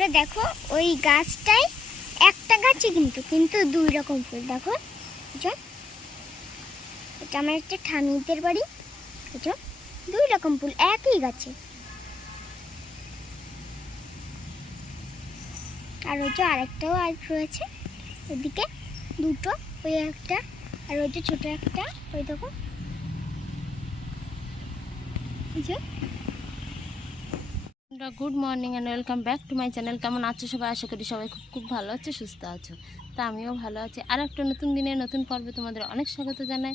বন্ধুরা, দেখো, ওই গাছটায় একটা গাছে কিন্তু কিন্তু দুই রকম ফুল। দেখো, বুঝছ? এটা আমার একটা ঠামিদের বাড়ি, বুঝছ? দুই রকম ফুল, একই গাছে। আর ওই যে আরেকটাও আর রয়েছে, ওদিকে দুটো, ওই একটা, আর ওই যে ছোট একটা, ওই দেখো। এই যে good morning and welcome back to my channel কেমন আছো সবাই? আশা করি সবাই খুব খুব ভালো আছে, সুস্থ আছো। তা আমিও ভালো আছি। আর একটা নতুন দিনে নতুন পর্বে তোমাদের অনেক স্বাগত জানাই।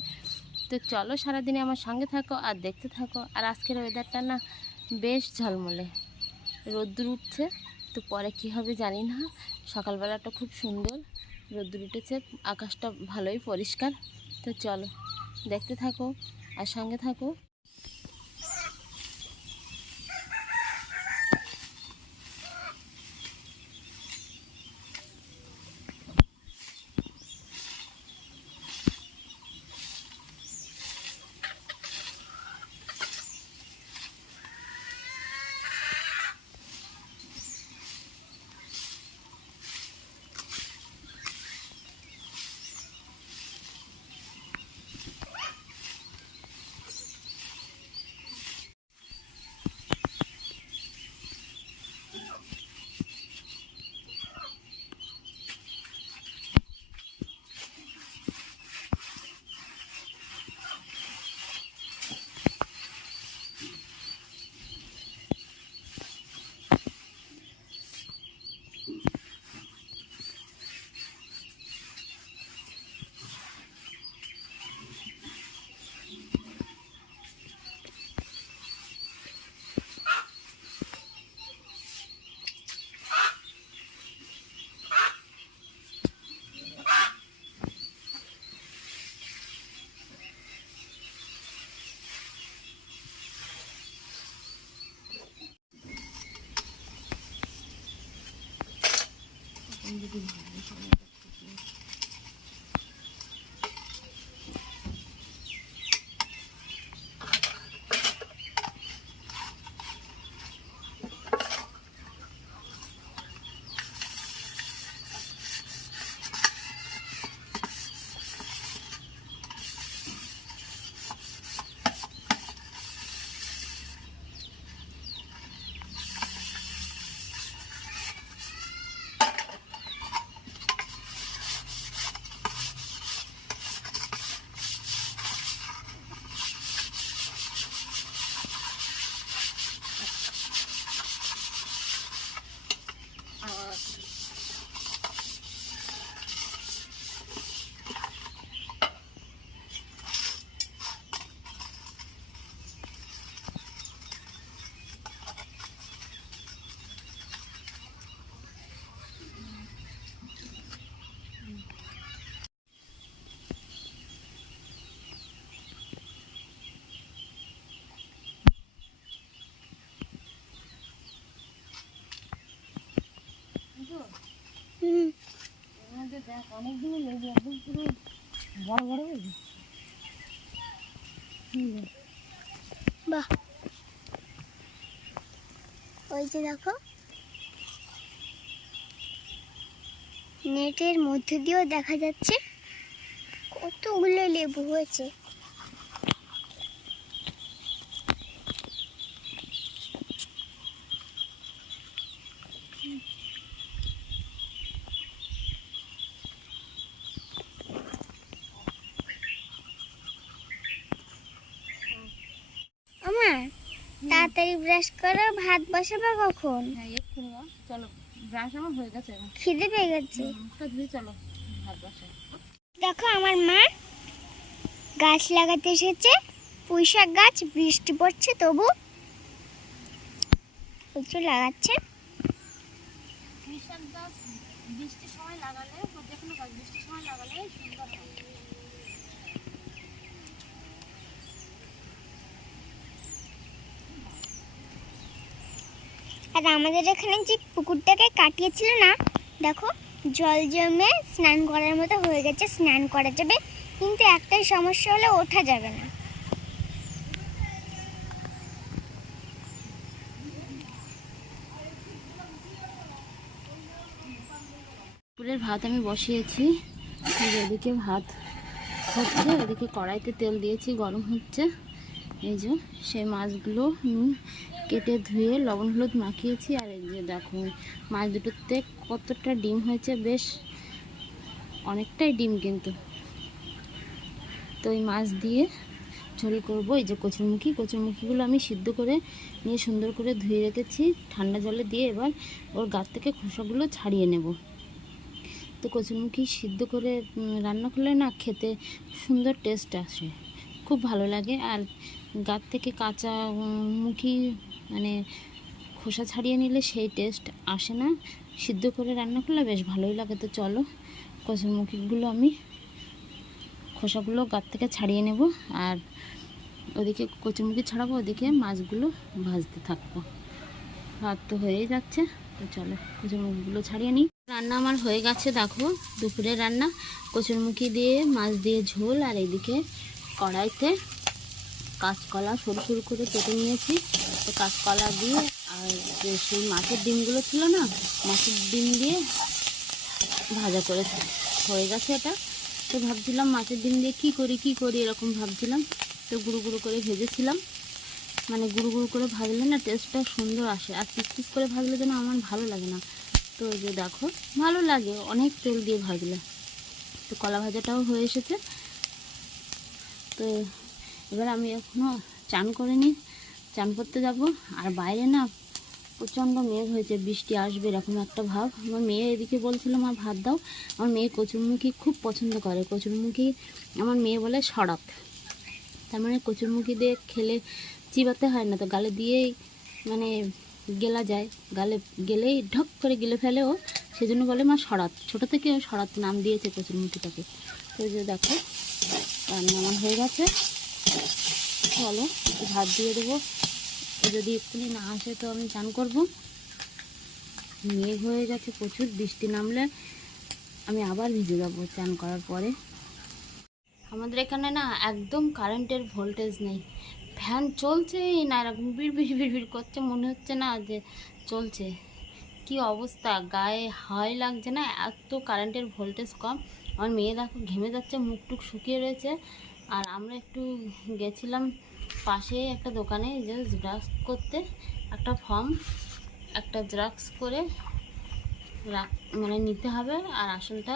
তো চলো সারাদিনে আমার সঙ্গে থাকো আর দেখতে থাকো। আর আজকের ওয়েদারটা না বেশ ঝলমলে। রোদ্দুর উঠছে, তো পরে কি হবে জানি না। সকালবেলাটা খুব সুন্দর, রোদ্দুর উঠেছে, আকাশটা ভালোই পরিষ্কার। তো চলো, দেখতে থাকো আর সঙ্গে থাকো। Mm-hmm. বাহ। ওই যে দেখো। নেটের মধ্যে দিয়েও দেখা যাচ্ছে কতগুলো লেবু হয়েছে আমার তাড়াতাড়ি ব্রাশ করো ভাত বসাবে কখন? হ্যাঁ এক্ষুনি মা চলো ব্রাশ আমার হয়ে গেছে খিদে পেয়ে গেছে। ধুয়ে চলো ভাত বসাই। দেখো আমার মা গাছ লাগাতে এসেছে পুঁই শাক গাছ বৃষ্টি পড়ছে তবু প্রচুর লাগাচ্ছে। বৃষ্টির সময় লাগালে যে কোনো বৃষ্টির সময় লাগালে সুন্দর হয়। আর আমাদের এখানে যে পুকুরটাকে কাটিয়েছিল না, দেখো, জল জমে স্নান করার মতো হয়ে গেছে, স্নান করা যাবে, কিন্তু একটাই সমস্যা হলে ওঠা যাবে না। দুপুরের ভাত আমি বসিয়েছি, এদিকে ভাত হচ্ছে, এদিকে কড়াইতে তেল দিয়েছি, গরম হচ্ছে। এই যে, সেই মাছগুলো কেটে ধুয়ে লবণ হলুদ মাখিয়েছি, আর এই যে দেখো, মাছ দুটোতে কতটা ডিম হয়েছে, বেশ অনেকটাই ডিম কিন্তু। তো এই মাছ দিয়ে ঝোল করব। এই যে কচুরমুখী, কচুরমুখীগুলো আমি সিদ্ধ করে নিয়ে সুন্দর করে ধুয়ে রেখেছি, ঠান্ডা জলে দিয়ে এবার ওর গাছ থেকে খোসাগুলো ছাড়িয়ে নেব। তো কচুরমুখী সিদ্ধ করে রান্না করলে না খেতে সুন্দর টেস্ট আসে, খুব ভালো লাগে। আর গাত থেকে কাঁচা মুখি মানে খোসা ছাড়িয়ে নিলে সেই টেস্ট আসে না। সিদ্ধ করে রান্না করলে বেশ ভালোই লাগে তো চলো। কচুরমুখীগুলো আমি খোসাগুলো গাত থেকে ছাড়িয়ে নেব আর ওদিকে কচুরমুখী ছাড়াবো, ওদিকে মাছগুলো ভাজতে থাকব। ভাত তো হয়েই যাচ্ছে, তো চলো কচুরমুখীগুলো ছাড়িয়ে নিই। রান্না আমার হয়ে গেছে, দেখো দুপুরে রান্না। কচুরমুখী দিয়ে, মাছ দিয়ে ঝোল আর এদিকে কড়াইতে কাঁচকলা সরু সরু করে কেটে নিয়েছি। তো কাঁচকলা দিয়ে আর যে সেই মাছের ডিমগুলো ছিল না, মাছের ডিম দিয়ে ভাজা করেছি হয়ে গেছে এটা। তো ভাবছিলাম মাছের ডিম দিয়ে কী করি কী করি এরকম ভাবছিলাম। তো গুঁড়ো গুঁড়ো করে ভেজেছিলাম। মানে গুঁড়ো গুঁড়ো করে ভাজলে না টেস্টটা সুন্দর আসে। আর পিস পিস করে ভাজলে যেন আমার ভালো লাগে না। তো যে দেখো, ভালো লাগে অনেক তেল দিয়ে ভাজলে। তো কলা ভাজাটাও হয়ে এসেছে। তো এবার আমি এখনও চান করে নিই চান করতে যাব। আর বাইরে না প্রচণ্ড মেঘ হয়েছে, বৃষ্টি আসবে এরকম একটা ভাব। আমার মেয়ে এদিকে বলছিল, মা, ভাত দাও। আমার মেয়ে কচুরমুখী খুব পছন্দ করে। কচুরমুখী আমার মেয়ে বলে সড়ক। তার মানে কচুরমুখী দিয়ে খেলে চিবাতে হয় না, তো গালে দিয়েই মানে গেলা যায়। গালে গেলেই ঢক করে গেলে ফেলে ও। সেজন্য বলে, মা সরাত ছোটো থেকে ও সরাত নাম দিয়েছে কচুরমুখীটাকে। তো যে দেখো রান্না আমার হয়ে গেছে। চলো, ভাত দিয়ে দেবো। যদি এক্ষুনি না আসে তো আমি চান করব। মেঘ হয়ে গেছে প্রচুর, বৃষ্টি নামলে আমি আবার ভিজে যাব চান করার পরে। আমাদের এখানে না একদম কারেন্টের ভোল্টেজ নেই। ফ্যান চলছেই না এরকম বিড় বিড় করছে, মনে হচ্ছে না যে চলছে। কি অবস্থা? গায়ে হাওয়াই লাগছে না, এত কারেন্টের ভোল্টেজ কম। আমার মেয়ে দেখো ঘেমে যাচ্ছে মুখ টুক শুকিয়ে রয়েছে। আর আমরা একটু গেছিলাম পাশে একটা দোকানে যে জেরক্স করতে একটা ফর্ম একটা জেরক্স করে রাখ মানে নিতে হবে আর আসলটা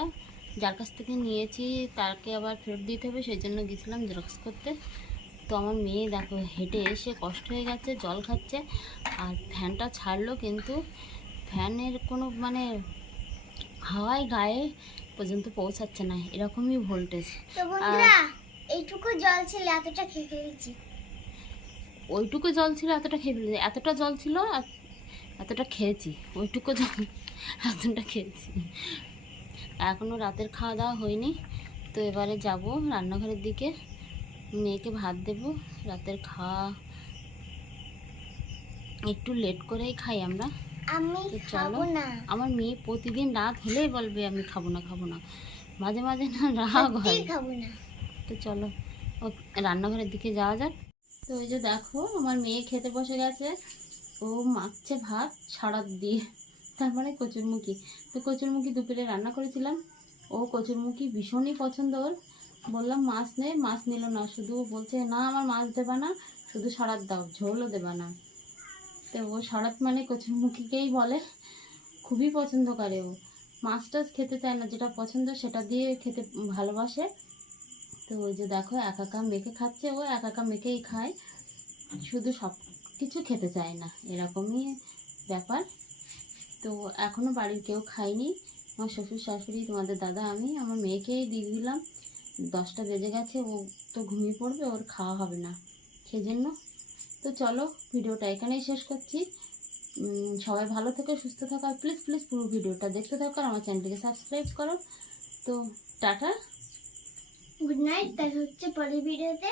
যার কাছ থেকে নিয়েছি তাকে আবার ফেরত দিতে হবে সেই জন্য গেছিলাম জেরক্স করতে। তো আমার মেয়ে দেখো হেঁটে এসে কষ্ট হয়ে গেছে জল খাচ্ছে আর ফ্যানটা ছাড়লো কিন্তু ফ্যানের কোনো মানে হাওয়ায় গায়ে পর্যন্ত পৌঁছাচ্ছে না এরকমই ভোল্টেজ বন্ধুরা এইটুকু জল ছিল এতটা খেয়ে ফেলেছি। ওইটুকু জল ছিল এতটা খেয়ে ফেলেছি। এতটা জল ছিল এতটা খেয়েছি। ওইটুকু জল এতটা খেয়েছি। এখনও রাতের খাওয়া দাওয়া হয়নি তো এবারে যাব রান্নাঘরের দিকে। মেয়েকে ভাত দেব রাতের খাওয়া একটু লেট করেই খাই আমরা। আমি খাব চলো। না। আমার মেয়ে প্রতিদিন রাত হলেই বলবে আমি খাব না খাব না। মাঝে মাঝে না রাগ হয়। খাব না। তো চলো ও রান্নাঘরের দিকে যাওয়া যাক। তো ওই যে দেখো, আমার মেয়ে খেতে বসে গেছে। ও মাখছে ভাত সারাত দিয়ে, তার তারপরে কচুরমুখী। তো কচুরমুখী দুপুরে রান্না করেছিলাম। ও কচুরমুখী ভীষণই পছন্দ ওর। বললাম, মাছ নে, মাছ নিল না, শুধু বলছে, না, আমার মাছ দেবা না, শুধু সারাত দাও, ঝোলও দেবা না। তো ও সারাত মানে কচুরমুখীকেই বলে। খুবই পছন্দ করে ও। মাছ টাছ খেতে চায় না, যেটা পছন্দ সেটা দিয়ে খেতে ভালোবাসে। তো ওই যে দেখো, একা একা মেখে খাচ্ছে ও, একা একা মেখেই খায়। শুধু সব কিছু খেতে চায় না, এরকমই ব্যাপার। তো এখনও বাড়ির কেউ খায়নি। আমার শ্বশুর শাশুড়ি, তোমাদের দাদা, আমি, আমার মেয়েকেই দিয়ে দিলাম। দশটা বেজে গেছে, ও তো ঘুমিয়ে পড়বে, ওর খাওয়া হবে না। সেজন্য তো চলো, ভিডিওটা এখানেই শেষ করছি। সবাই ভালো থেকো, সুস্থ থাকো প্লিজ প্লিজ পুরো ভিডিওটা দেখতে থাকো, আর আমার চ্যানেলটিকে সাবস্ক্রাইব করো। তো টাটা। গুড নাইট দেখা হচ্ছে পরের ভিডিওতে